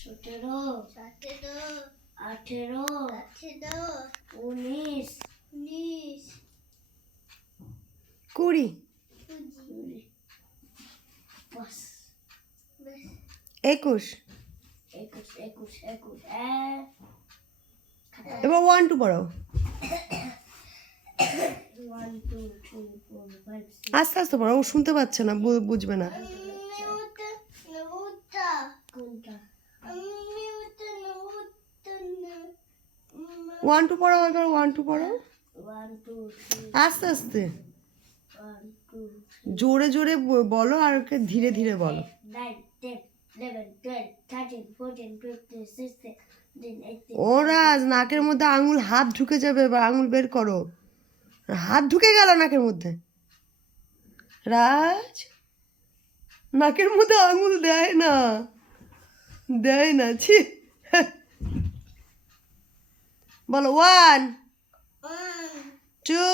17 18 19 20 বাস 21 21 এবার 1 2 পড়ো 1 2 3 4 5 6 আস্তে আস্তে পড়ো, ও শুনতে পাচ্ছে না, বুঝবে না। কোনটা 1 2 পড়ো, এবার 1 2 পড়ো 1 2 3 আস্তে আস্তে, 1 2 জোরে জোরে বলো আর ওকে ধীরে ধীরে বলো। 9 10 11 12 13 14 15 16 17 18 ও রাজ, নাকের মধ্যে আঙুল হাত ঢুকে যাবে, এবার আঙুল বের করো। হাত ঢুকে গেল নাকের মধ্যে। রাজ, নাকের মধ্যে আঙুল দেয় না, দেয় না, ছি। বলো 1 2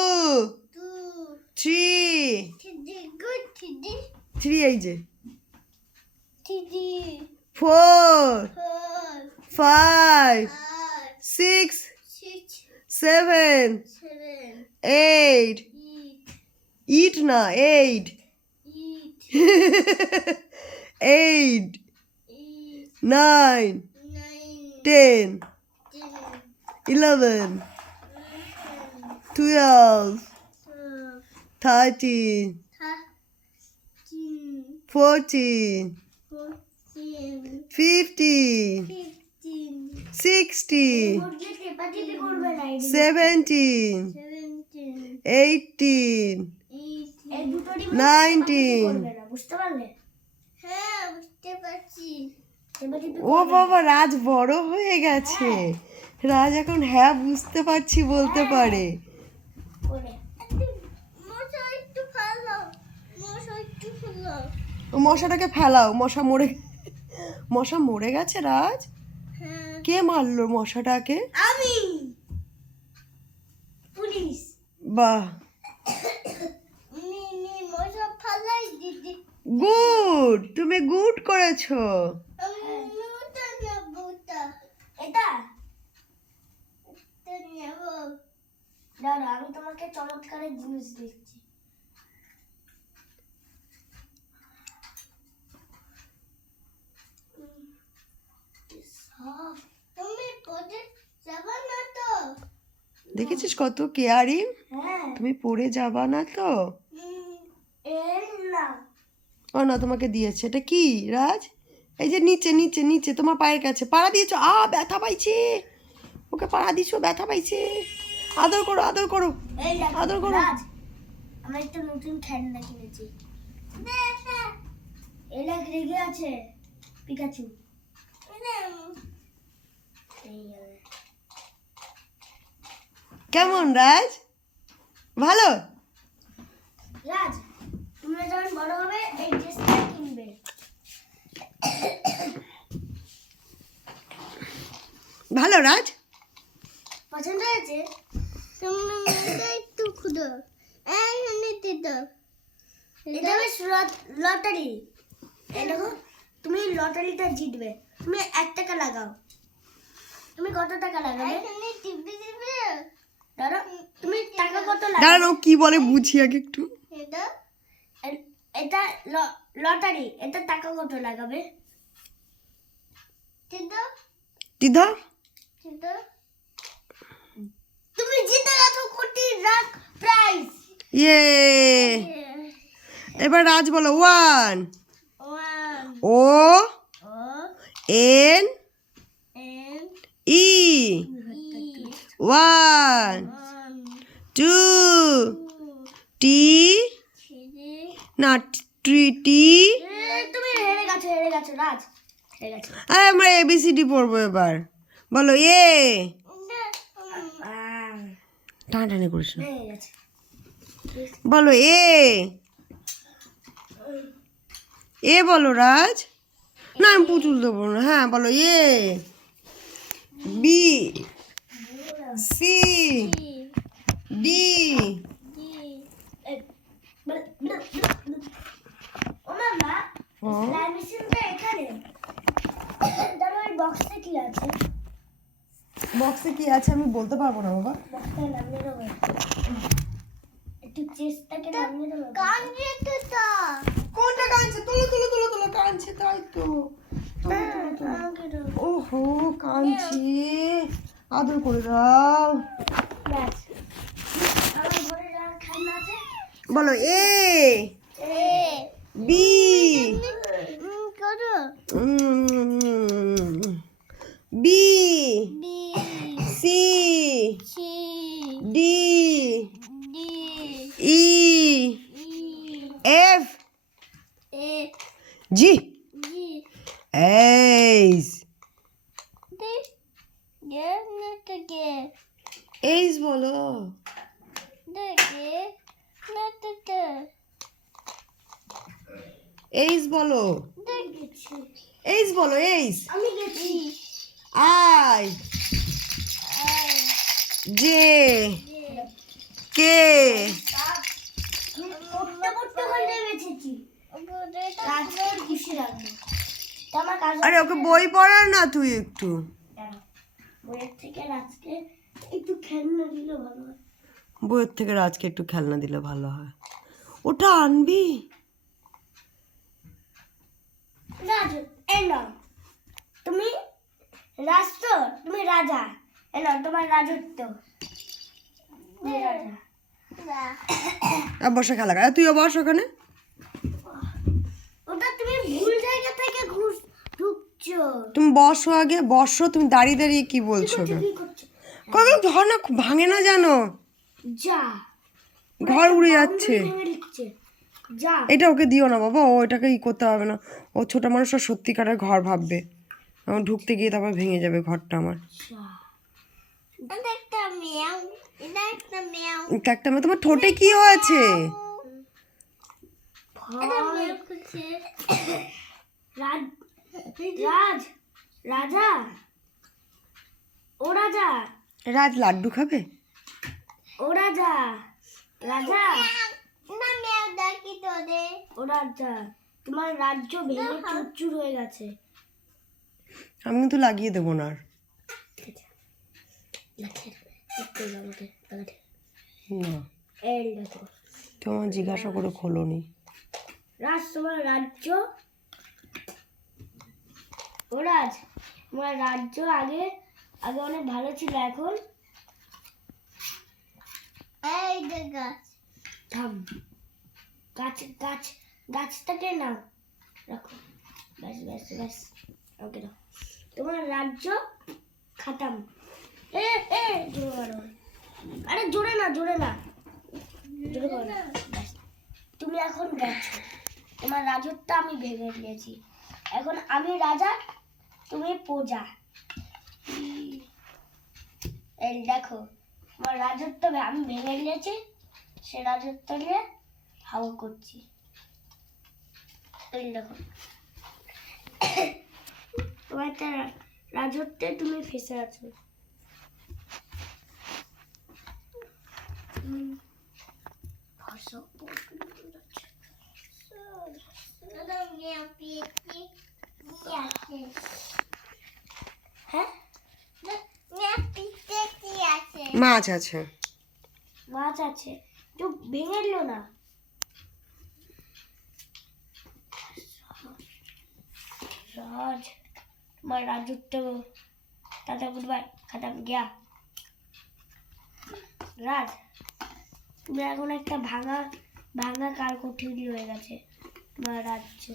3 3 এই যে 4 5 6 7 8 ইট না 8 8 9 10 11 12 13 14 15 16 17 18 19 বুঝতে পারলে? ও বাবা, রাজ বড় হয়ে গেছে। রাজ এখন হ্যাঁ বুঝতে পারছি বলতে পারে। ও মশাটাকে ফেলাও, মশা মরে গেছে। রাজ, কে মারলো মশাটাকে? আমি পুলিশ। বাহ, গুড, তুমি গুড করেছো। এটা দাঁড়া, আমি তোমাকে চমৎকারের জিনিস দিচ্ছি। দেখেছিস কত কেয়ারিং? হ্যাঁ, তুমি পড়ে যাবা না তো? না ও না, তোমাকে দিয়েছে। এটা কি রাজ? এই যে নিচে নিচে নিচে তোমার পায়ের কাছে পাড়া দিয়েছো। ব্যথা পাইছে, ওকে পাড়া দিছো, ব্যথা পাইছে। আদর করো, আদর করো, আদর করো। আমরা একটা নতুন খেলনা কিনেছি। এলা রেগে আছে পিকাচু। কেমন রাজ? ভালো? রাজ, তোমরা যখন বড় হবে এই ড্রেসটা কিনবে। ভালো রাজ? পছন্দ হয়েছে? একটু খুদো এটা বেশ লটারি। এই দেখো, তুমি লটারিটা জিতবে। তুমি 1 টাকা লাগাও। তুমি কত টাকা লাগাবে? ধরো, তুমি টাকা কত লাগাবে? দাঁড়ানো, কি বলে বুঝি আগে একটু। এটা লটারি, এটা টাকা কত লাগাবে? দিদা, তুমি জিতে গেছো কোটি লাখ প্রাইজ। ইয়ে, এবার রাজ বলো 1 ও এন ই 1 2 টি না টি টি। তুমি হেরে গেছো রাজ, হেরে গেছো। আমরা এবিসিডি পড়বো এবার। বলো এ। টানাটানি করিস না। হেরে গেছে। বলো এ। এ বলো রাজ। না, আমি পুতুল দেবো না। হ্যাঁ বলো এ বি সি ডি। ও মামা, স্লাইম মেশিনটা এখানে। দাঁড়াও, কি আছে? বক্সে কি আছে আমি বলতে পারবো না বাবা। বক্সটা নামিয়ে দেবো। একটু চেষ্টাকে নামিয়ে দেবো। কাঞ্জে তো তা। কোনটা কাঁদছে? তুলো তুলো তুলো তুলো, কাঁদছে তাই তো। আমাকে দাও। ওহো কাঁদছে, আদর করে দাও। ব্যাস। আমার ঘরে যা খেলনা আছে। বলো এ এ বি করো। B B C C D D E E F A G G H. D গে নেটকে এইচ বলো। দেখে নেটকে এইচ বলো। দেখেছি। এইচ বলো এইচ। আমি গেছি। আই জে কে পড়তে পড়তে ওখানে বেঁচেছি। রাজকে খুশি রাখবো। তা আমার কাজ আরে ওকে বই পড়া না তুই একটু। বইয়ের থেকে রাজকে একটু খেলনা দিলে ভালো হয়। বইয়ের থেকে রাজকে একটু খেলনা দিলে ভালো হয়। ওটা আনবি? রাজ এই নাও, তুমি রাজ তো, তুমি রাজা। এই নাও তোমার রাজত্ব। তুমি রাজা। আর বসে খেলা কর। আর তুইও বস ওখানে। ওটা তুমি ভুল জায়গা থেকে ঢুকছো। তুমি বসো আগে, বসো। তুমি দাঁড়িয়ে দাঁড়িয়ে কি বলছো ওটা? কি করছো? কত ঘর না ভাঙে না জানো, যা ঘর উড়ে যাচ্ছে। ভেঙে দিচ্ছে। যা এটা ওকে দিও না বাবা, ও এটাকে ই করতে হবে না। ও ছোট মানুষ, ও সত্যিকারের ঘর ভাববে। আমার ঢুকতে গিয়ে তারপর ভেঙে যাবে ঘরটা আমার। এটা একটা মিয়াও, এটা একটা মিয়াও। একটা মেয়ে, তোমার ঠোঁটে কি হয়েছে? এটা মিয়াও করছে। রাজ রাজ রাজা, ও রাজা, রাজ লাড্ডু খাবে? ও রাজা, রাজা না মিয়াও ডাকি তোরে। ও রাজা, তোমার রাজ্য ভেঙে চুরচুর হয়ে গেছে। আমি কিন্তু লাগিয়ে দেবো না আর। না, এই দেখো তোমার জিজ্ঞাসা করে খোলোনি। রাজ, তোমার রাজ্য, ও রাজ, তোমার রাজ্য আগে আগে অনেক ভালো ছিল, এখন এই গাছ থাম। গাছ গাছ গাছটাকে নাও, রাখো। ব্যাস ব্যাস ব্যাস, ওকে দাও। তোমার রাজ্য খাতাম। এ এ জোরে মারো। আরে জোরে না, জোরে না, জোরে করো না। ব্যাস। তুমি এখন গেছো, তোমার রাজত্ব আমি ভেঙে দিয়েছি। এখন আমি রাজা, তুমি প্রজা। এই দেখো, তোমার রাজত্ব আমি ভেঙে দিয়েছি, সে রাজত্ব নিয়ে হাওয়া করছি। এই দেখো, তোমার একটা রাজত্বে তুমি ফেসে আছো। হ্যাঁ, মাছ আছে। মাছ আছে, তো ভেঙে দিল না। রাজ, তোমার রাজত্ব দাদা বুধবার খাতাম গিয়া। রাজ, তুমি এখন একটা ভাঙা ভাঙা কালকুঠি হয়ে গেছে তোমার রাজ্য।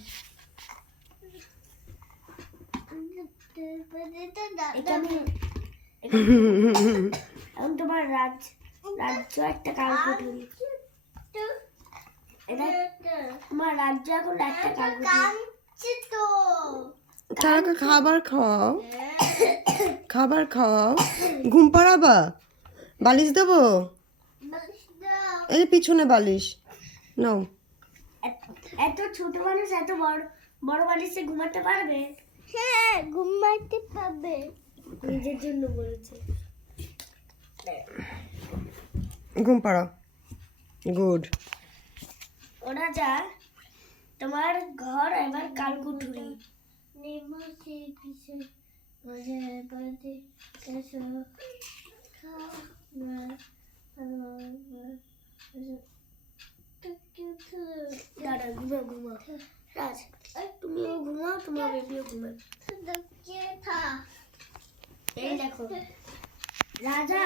এটা আমি- এখন তোমার রাজ্য একটা কালকুঠি। এটা তোমার রাজ্য এখন একটা কালকুঠি। তাকে খাবার খাওয়াও, খাবার খাওয়াও। ঘুম পাড়াবা? বালিশ দেবো? এই পিছনে বালিশ নাও। এত ছোট মানুষ এত বড় বড় বালিশে ঘুমাতে পারবে? হ্যাঁ, ঘুমাতে পারবে। নিজের জন্য বলেছে। ঘুম পাড়াও। গুড। ওরা যা, তোমার ঘর এবার কালকুঠুরি। দাদা ঘুমাও ঘুমাও রাজ তুমিও ঘুমাও তোমার বেবিও ঘুমাও এই দেখো রাজা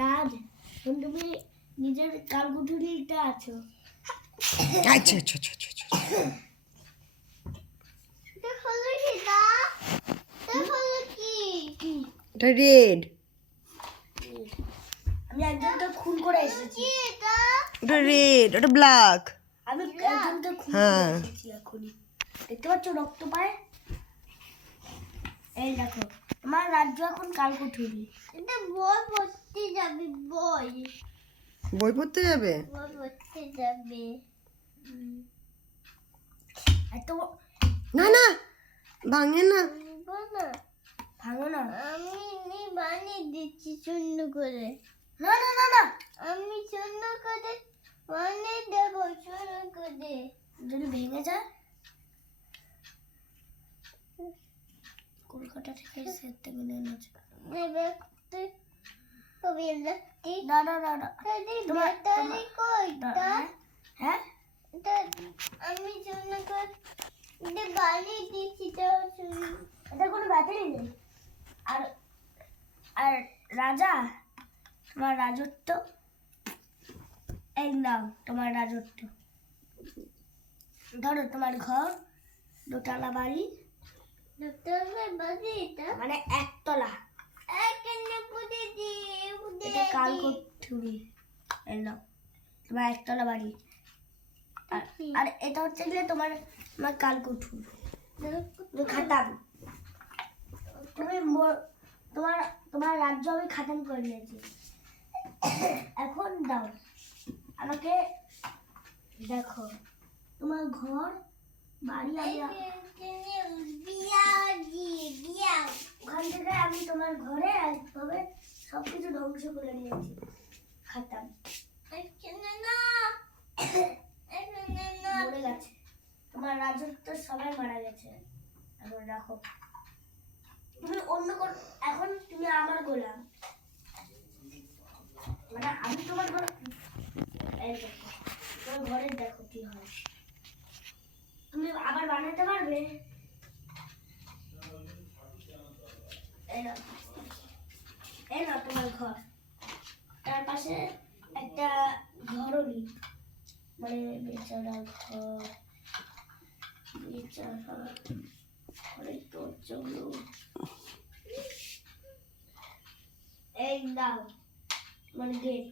রাজ এখন তুমি নিজের কালগুঠুরিটা আছো আচ্ছা আচ্ছা আচ্ছা আচ্ছা আচ্ছা। এটা রেড, আমি একজনকে খুন করে এসেছি ওটা রেড, ওটা ব্ল্যাক। আমি একজনকে খুন করে হ্যাঁ। এসেছি এখনই দেখতে পাচ্ছ রক্ত পায় এই দেখো আমার রাজ্য এখন কালকুঠুরি এটা বই পড়তে যাবি বই বই পড়তে যাবে? বই পড়তে যাবে এত না না ভাঙে না। ভাঙো না আমি বানিয়ে দিচ্ছি সুন্দর করে না না না না আমি সুন্দর করে বানিয়ে দেবো সুন্দর করে যদি ভেঙে যায় কলকাতা থেকে সেটটা কিনে এনেছে না না না না তোমার হ্যাঁ আমি সুন্দর করে বানিয়ে দিচ্ছি তো এটা কোনো ব্যাপারই নেই আর আর রাজা তোমার রাজত্ব এই নাও তোমার রাজত্ব ধরো তোমার ঘর দোতলা বাড়ি মানে একতলা এটা কালকুঠুরি এই নাও তোমার একতলা বাড়ি আর এটা হচ্ছে গিয়ে তোমার তোমার কালকুঠুর খাতাম তুমি তোমার তোমার রাজ্য আমি খাতাম করে নিয়েছি এখন দাও আমাকে দেখো তোমার ঘর বাড়ি ওখান থেকে আমি তোমার ঘরে একভাবে সবকিছু ধ্বংস করে নিয়েছি খাতাম মরে গেছে তোমার রাজত্ব সবাই মারা গেছে এখন রাখো তুমি অন্য এখন তুমি আমার গোলাম মানে আমি তোমার ঘর এই দেখো তোমার ঘরে দেখো কি হয় তুমি আবার বানাতে পারবে এই না তোমার ঘর তার পাশে একটা ঘরনি মানে বেচারা ঘর বেচারা ঘরের দরজাগুলো এই নাও মানে গেট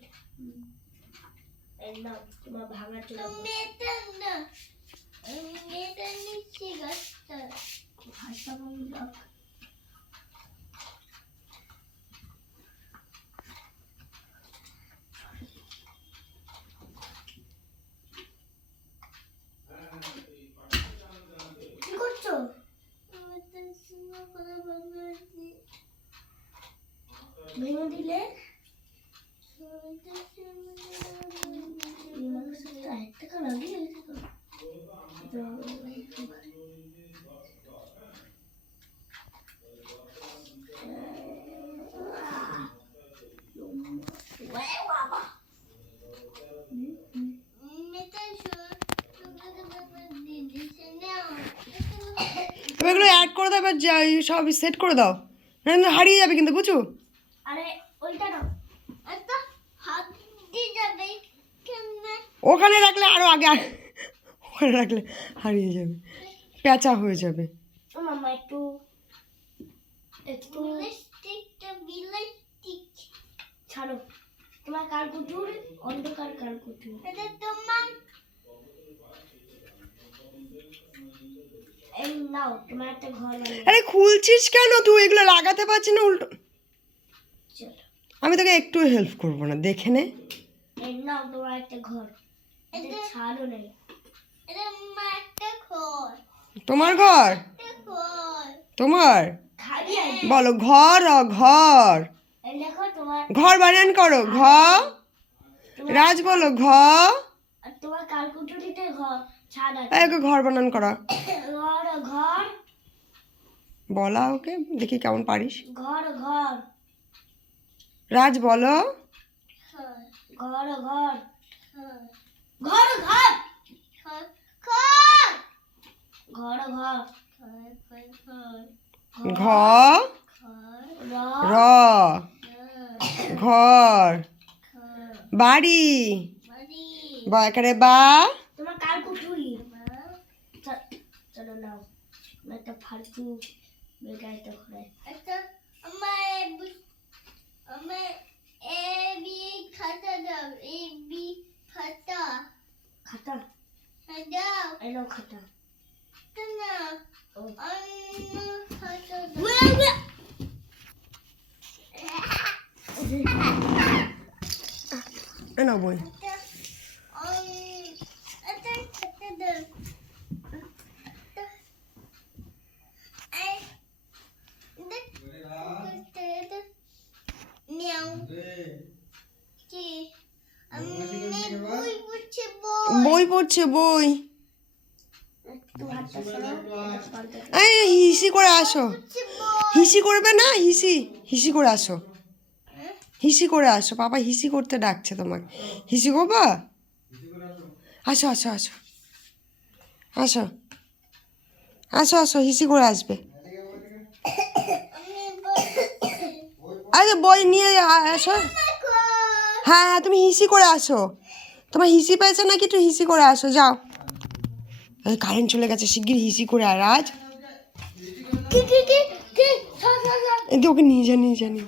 এই নাও তোমার ভাঙা চলে ভাষা বন্ধ কি করছো ভেঙে দিলে একটা লাগিয়ে তবে এগুলো অ্যাড করে দাও, এবার সব সেট করে দাও, নাহলে হারিয়ে যাবে কিন্তু বুঝছো। আরে ওইটা না একটা হাত দিয়ে যাবে কেমনে ওখানে রাখলে আরো আগে ওখানে রাখলে হারিয়ে যাবে, পেঁচা হয়ে যাবে। ও মামা একটু একটু বিলাস্টিক ছাড়ো তোমার কালকুটুর অন্ধকার কালকুটুর এটা তোমার এই নাও তোমার একটা ঘর বানিয়ে আরে খুলছিস কেন তুই? এগুলো লাগাতে পারছিস না উল্টো। চলো আমি তোকে একটু হেল্প করবো না, দেখে নে। এই নাও তোমার একটা ঘর এটা ছাড়ো নেই এটা আমার একটা ঘর তোমার ঘর তোমার খালি বলো ঘর ঘর এই দেখো তোমার ঘর বানান করো রাজ বলো আর তোমার কালকুটুরিতে ঘর ছাদ আছে ঘর বানান করা। ঘর ঘর বলা ওকে, দেখি কেমন পারিস। ঘর ঘর রাজ বলো। ঘর ঘর ঘর ঘর ঘর ঘর ঘ র ঘর বাড়ি এখানে বা তোমার কাল কুঠুরি চলো নাও একটা ফালতু বেগাইতে করে একটা আমার এ বি খাতা দাও এ বি খাতা খাতা দাও এলো খাতা না খাতা না বই বই পড়ছে বই। এই হিসি করে আসো, হিসি করবে না, হিসি হিসি করে আসো, হিসি করে আসো, পাপা হিসি করতে ডাকছে তোমাকে। হিসি করবা? আসো আসো আসো আসো আসো আসো, হিসি করে আসবে। আচ্ছা বই নিয়ে আসো। হ্যাঁ হ্যাঁ তুমি হিসি করে আসো, তোমার হিসি পেয়েছে নাকি, একটু হিসি করে আসো যাও। এই কারেন্ট চলে গেছে, শিগগির হিসি করে আয় রাজ। এই ওকে নিয়ে যা নিয়ে যা নিয়ে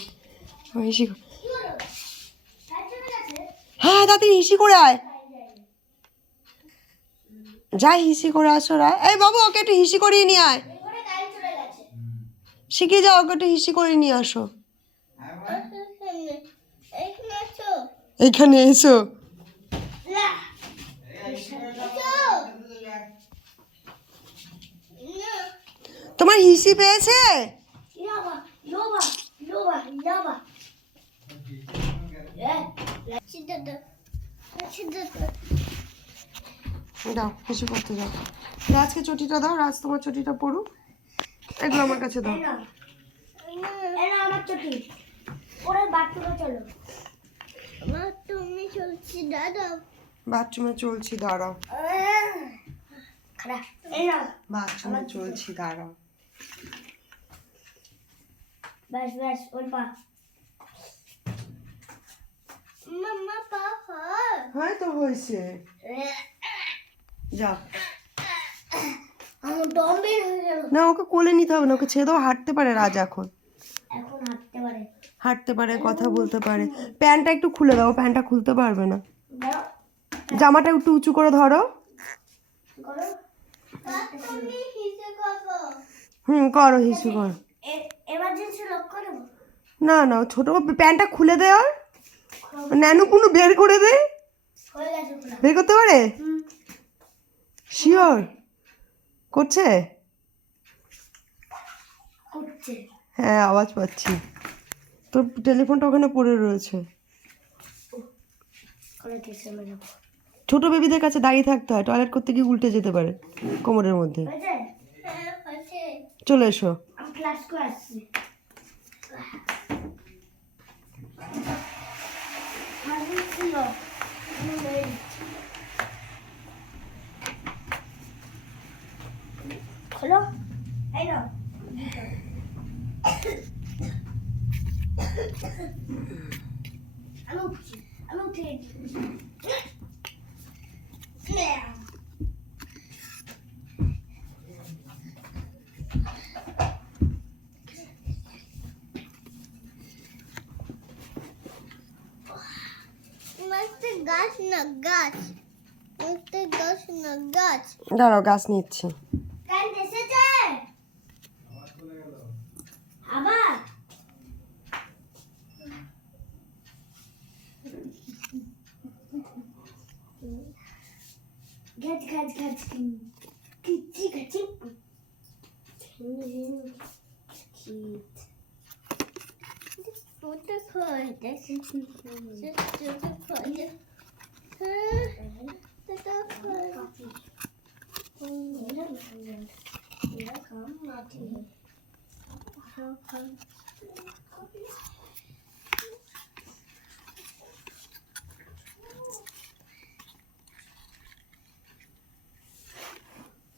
হিসি। হ্যাঁ তাড়াতাড়ি হিসি করে আয়, যাই হিসি করে আসো রা। এই বাবু ওকে একটু হিসি করিয়ে নিয়ে আয়, শিখিয়ে যাও, ওকে একটু হিসি করে নিয়ে আসো। এখানে এসো। তোমার হিসি পেয়েছে? দাও হিসি করতে যাও। রাজকে চটিটা দাও, রাজ তোমার চটিটা পড়ুক। এগুলো আমার কাছে দাও। আমার চটি ওরা বাথরুমে চলো। বাথরুমে চলছি দাদা, বাথরুমে চলছি দাঁড়াও, বাথরুমে চলছি দাঁড়াও। ব্যাস ব্যাস ওই পা মাম্মা পা হয় তো হয়েছে, যাও। আমার দম বের হয়ে গেল। না ওকে কোলে নিতে হবে না, ওকে ছেড়ে দাও, হাঁটতে পারে রাজ এখন, এখন হাঁটতে পারে, হাঁটতে পারে, কথা বলতে পারে। প্যান্টটা একটু খুলে দাও, প্যান্টটা খুলতে পারবে না। দাও জামাটা একটু উঁচু করে ধরো। করো তুমি হিসে করো। করো হিসু করো। এমার্জেন্সি লক করো না না ছোট প্যান্টটা খুলে দে, আর ন্যানু পুনু বের করে দে। হয়ে গেছে খোলা। বের করতে পারে? শিওর করছে? করছে হ্যাঁ আওয়াজ পাচ্ছি, তোর টেলিফোনটা ওখানে পড়ে রয়েছে। করে দিয়েছে মানে ছোট বেবিদের কাছে দাঁড়িয়ে থাকতে হয়, টয়লেট করতে গিয়ে উল্টে যেতে পারে কোমরের মধ্যে। হয়েছে? হ্যাঁ হয়েছে। চলে এসো। আমি ক্লাস করে আসছি। খোলো এই নাও। আমি উঠছি, আমি উঠে গাছ না গাছ, গাছ না গাছ। দাঁড়াও গাছ নিচ্ছি। আবার গাছ গাছ গাছ কিচি গাছি ফটো খোল দেখি ফটো খোল ফটো খোল এরা কাম মাটি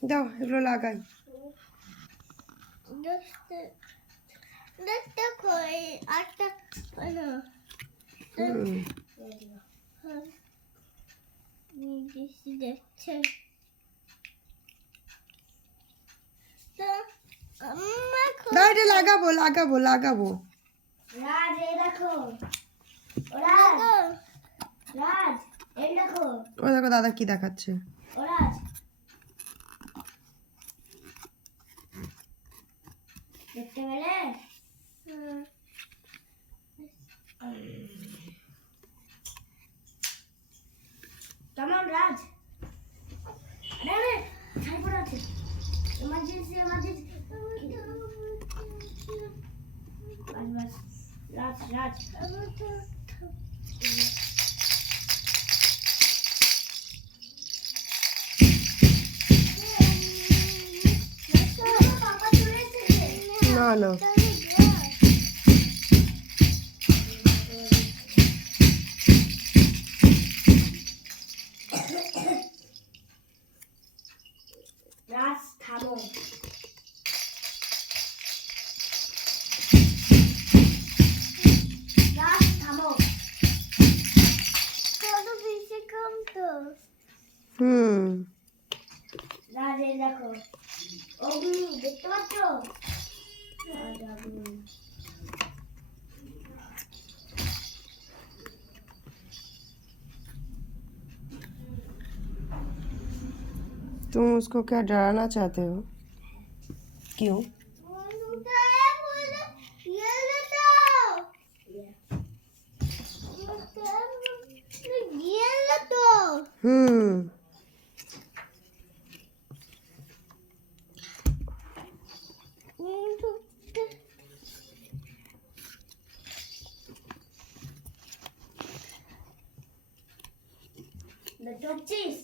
দাও এগুলো লাগাই। দেখো এই আটটা হুম। দেখছে দাও এটা লাগাবো লাগাবো লাগাবো। রাজ এই দেখো রাজ রাজ এই দেখো ও দেখো দাদা কি দেখাচ্ছে। রাজ দেখতে পেলে কেমন রাজ? আরে ছাই পড়ে আছে এমার্জেন্সি এমার্জেন্সি বাস রাজ রাজ না না রাজ থামো রাজ থামো কত বেশি কম তো হুম। রাজ এই দেখো অগ্নি দেখতে পাচ্ছ রাজ অগ্নি तुम उसको क्या डराना चाहते हो? क्यों? हम्म। দেখছিস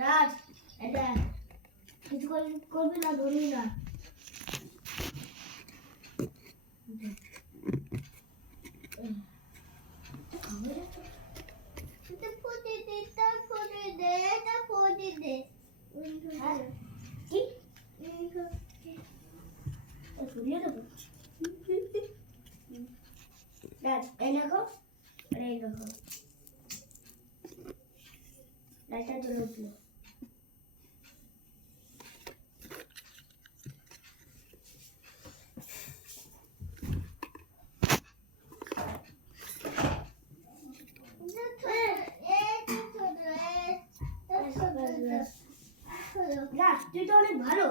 রাজ এটা কিছু করবি না ধরবি না কি ফুলিয়ে দেবো রাজ এই দেখো আরে এই দেখো লাইটটা জ্বলে উঠলো রাজ তুই তো অনেক ভালো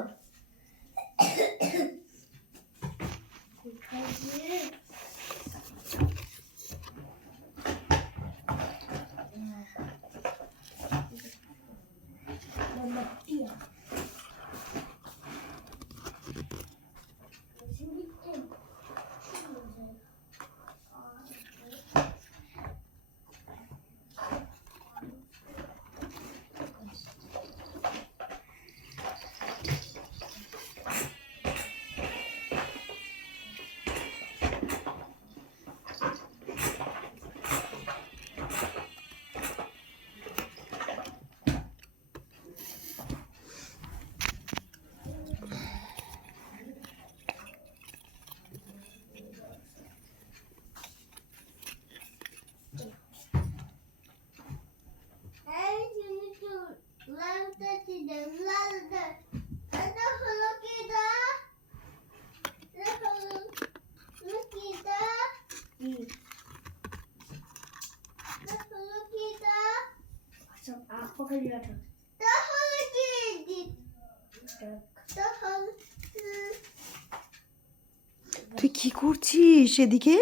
তুই কি করছিস সেদিকে?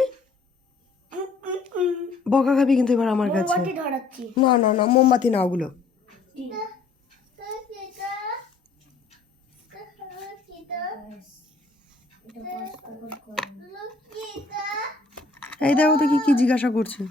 বকা খাবি কিন্তু এবার আমার কাছে। না না না মোমবাতি না ওগুলো। এই দেখো তো কি জিজ্ঞাসা করছে।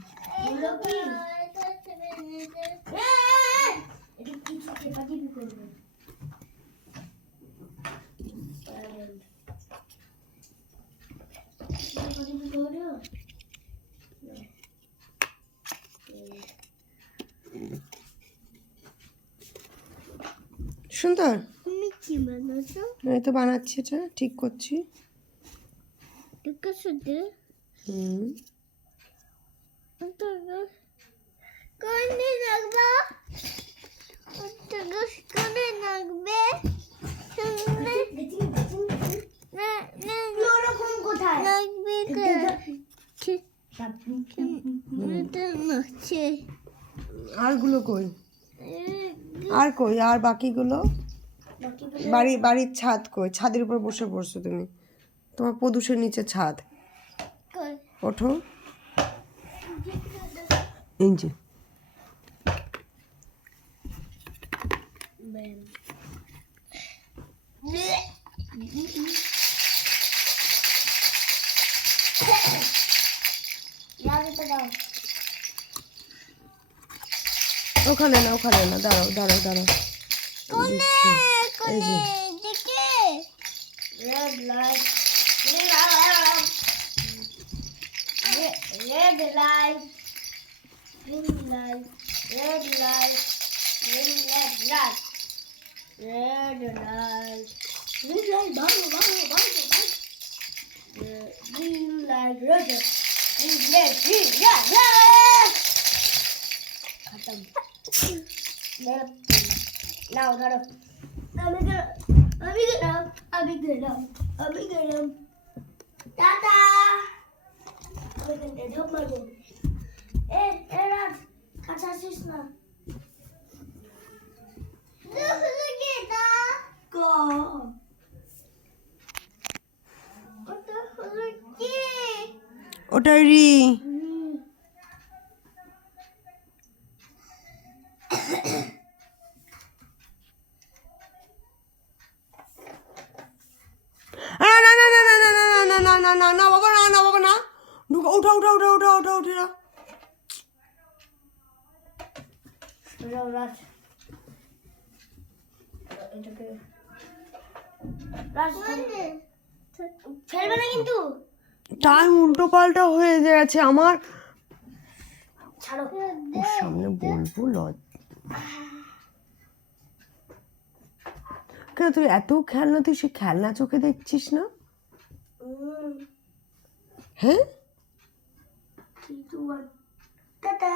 সুন্দর। তুমি কি বানাচ্ছো? আমি তো বানাচ্ছি, এটা ঠিক করছি। ঠিক আছে। হুম, কোনে রাখবা? কোনে রাখবে? ক্লোরোফর্ম কোথায়? রাখবে আরগুলো কই? আর কই? আর বাকিগুলো? বাড়ির ছাদ কই? ছাদের উপর বসে পড়ছো তুমি, তোমার প্রদূষের নিচে ছাদ। ওঠো, এই যে ওখানে না, ওখানে না, দাঁড়াও দাঁড়াও দাঁড়াও, দিচ্ছি। এই যে red light, red light, green light, red light, green light, red light, green light, green light, red, green light, खत्म। Now, अभी गरम, टाटा। ढोक मारो। ए राज, अच्छा सिस्ना। को। ওটা রি। না বাবা, না বাবা, না ঢুকা, উঠা উঠা উঠা উঠা উঠা উঠে না। राज ফেলবে না কিন্তু, টাইম উল্টো পাল্টা হয়ে গেছে আমার। ছাড়ো। ওর সামনে বলবো কেন? তুই এত খেলনা, তুই সে খেলনা চোখে দেখছিস না? হ্যাঁ, টাটা।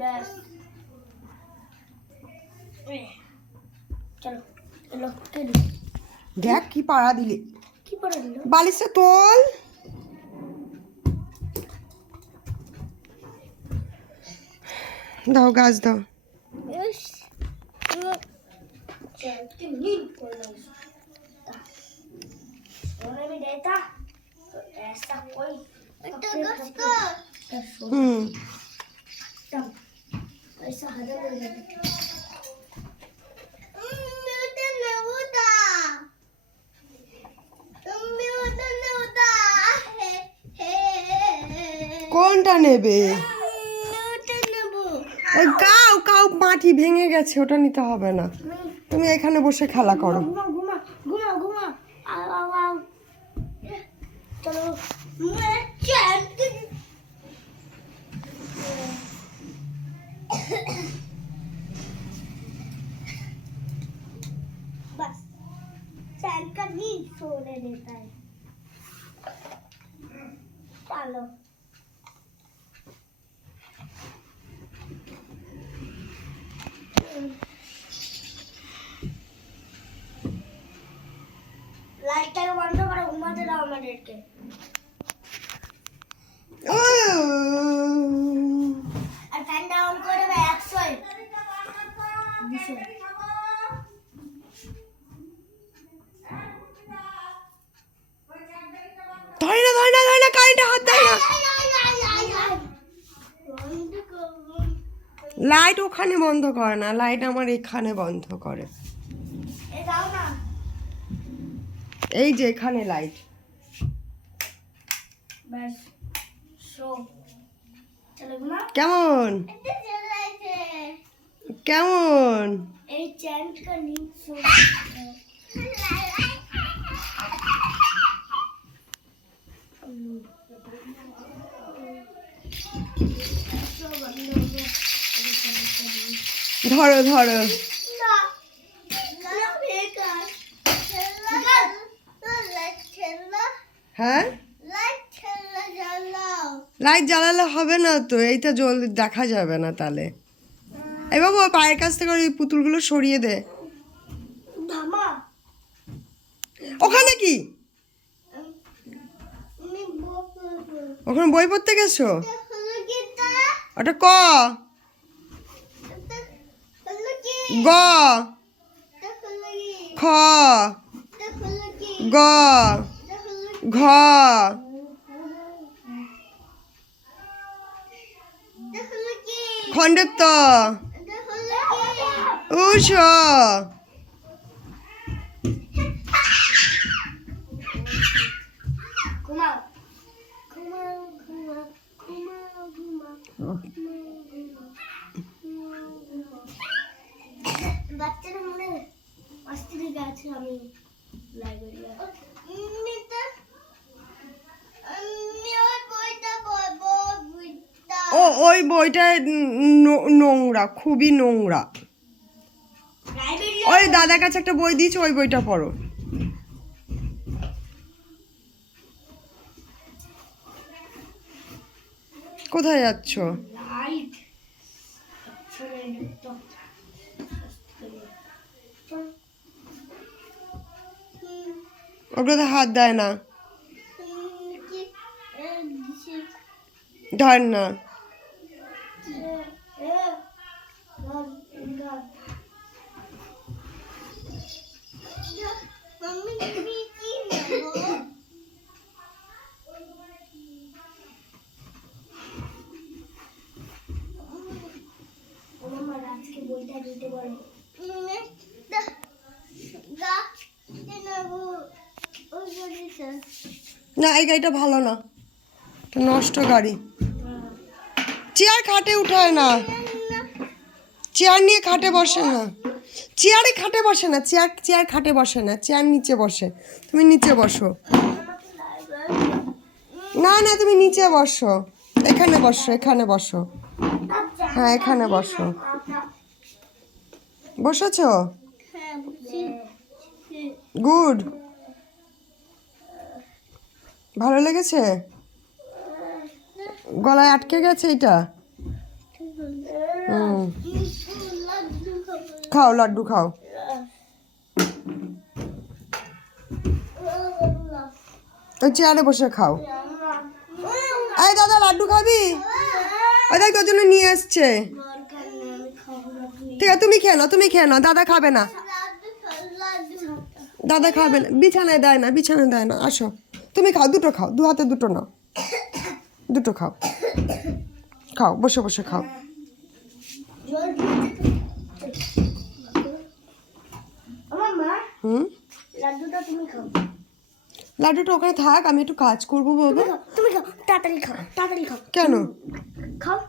ব্যাস, চলো এলো কেলি। দেখ কি পাড়া দিলে, কি পড়ে দিল? বালিশটা তোল। দাও, গাছ দাও। चलती नींद कोई नहीं सोता। सोने में देता तो ऐसा कोई तब ऐसा हजम हो जाता। কোনটা নেবে? ওই কাউ কাউ মাটি ভেঙে গেছে, ওটা নিতে হবে না, তুমি এখানে বসে খেলা করো। घुमा घुमा घुमा घुमा आओ आओ आओ चलो मैं चैन बस चैन का नींद सोने देता है। चलो লাইটটাকে বন্ধ করো, ঘুমাতে দাও আমাদেরকে। আর ফ্যানটা অন করে দেবে 100 200। ধরে না ধরে না ধরে না, কারেন্টে হাত দেয় না। লাইট ওখানে বন্ধ করে না, লাইট আমার এখানে বন্ধ করে। এ দাও না, এই যে এখানে লাইট। ব্যাস শো চলো ঘুমা। কেমন কেমন? এই চ্যানটা নীंद सो ধরো ধরো। হ্যাঁ লাইট জ্বালালে হবে না তো, এইটা জল দেখা যাবে না তাহলে। এই বাবু ওর পায়ের কাছ থেকে ওই পুতুলগুলো সরিয়ে দে। ওখানে কি? ওখানে বই পড়তে গেছো? ওটা ক গ খ গ ঘ খণ্ডের ত উষ বাচ্চারা মনে আসতে দিকে আছে। আমি ও ওই বইটা নোংরা, খুবই নোংরা। ওই দাদার কাছে একটা বই দিয়েছে, ওই বইটা পড়ো। কোথায় যাচ্ছ? ওগুলোতে হাত দেয় না, ধর না। আজকে বইটা দিতে পারো। না এই গাড়িটা ভালো না, এটা নষ্ট গাড়ি। চেয়ার খাটে উঠায় না, চেয়ার নিয়ে খাটে বসে না, চেয়ারে খাটে বসে না, চেয়ার খাটে বসে না, চেয়ার নিচে বসে। তুমি নিচে বসো। না না তুমি নিচে বসো, এখানে বসো, এখানে বসো। হ্যাঁ এখানে বসো। বসেছো? গুড। ভালো লেগেছে? গলায় আটকে গেছে এটা? খাও লাড্ডু খাও। ওই চেয়ারে বসে খাও। এই দাদা লাড্ডু খাবি? ওই দেখ তোর জন্য নিয়ে এসছে। ঠিক আছে তুমি খেয়ে নাও, তুমি খেয়ে নাও, দাদা খাবে না, দাদা খাবে না। বিছানায় দেয় না, বিছানায় দেয় না। আসো তুমি খাও, দুটো খাও, দু হাতে দুটো নাও, দুটো খাও, খাও বসে বসে খাও। হুম লাড্ডুটা ওখানে থাক, আমি একটু কাজ করবো বাবা। তুমি খাও, তাড়াতাড়ি খাও, তাড়াতাড়ি খাও। কেন? খাও।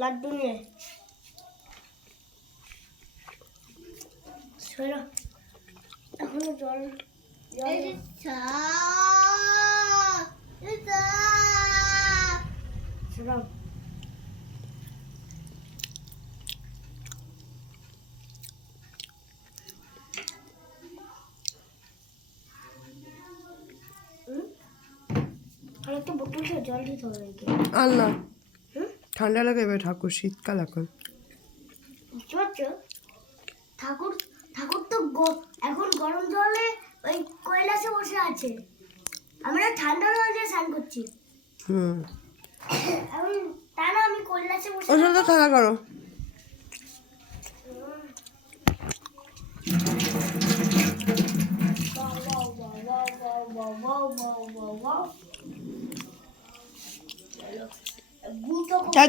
লাড্ডু নিয়ে এখনো জল একটা বোতল জল দিতে হবে। আর না ঠান্ডা লাগে এবার, ঠাকুর শীতকাল এখন। বুঝতে পারছো? ঠাকুর ঠাকুর তো এখন গরম জলে ওই কৈলাসে বসে আছে, আমরা ঠান্ডা জলে স্নান করছি। এখন তা না আমি কৈলাসে বসে। ওর সাথে খেলা করো।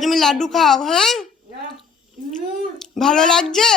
তুমি লাড্ডু খাও। হ্যাঁ ভালো লাগছে?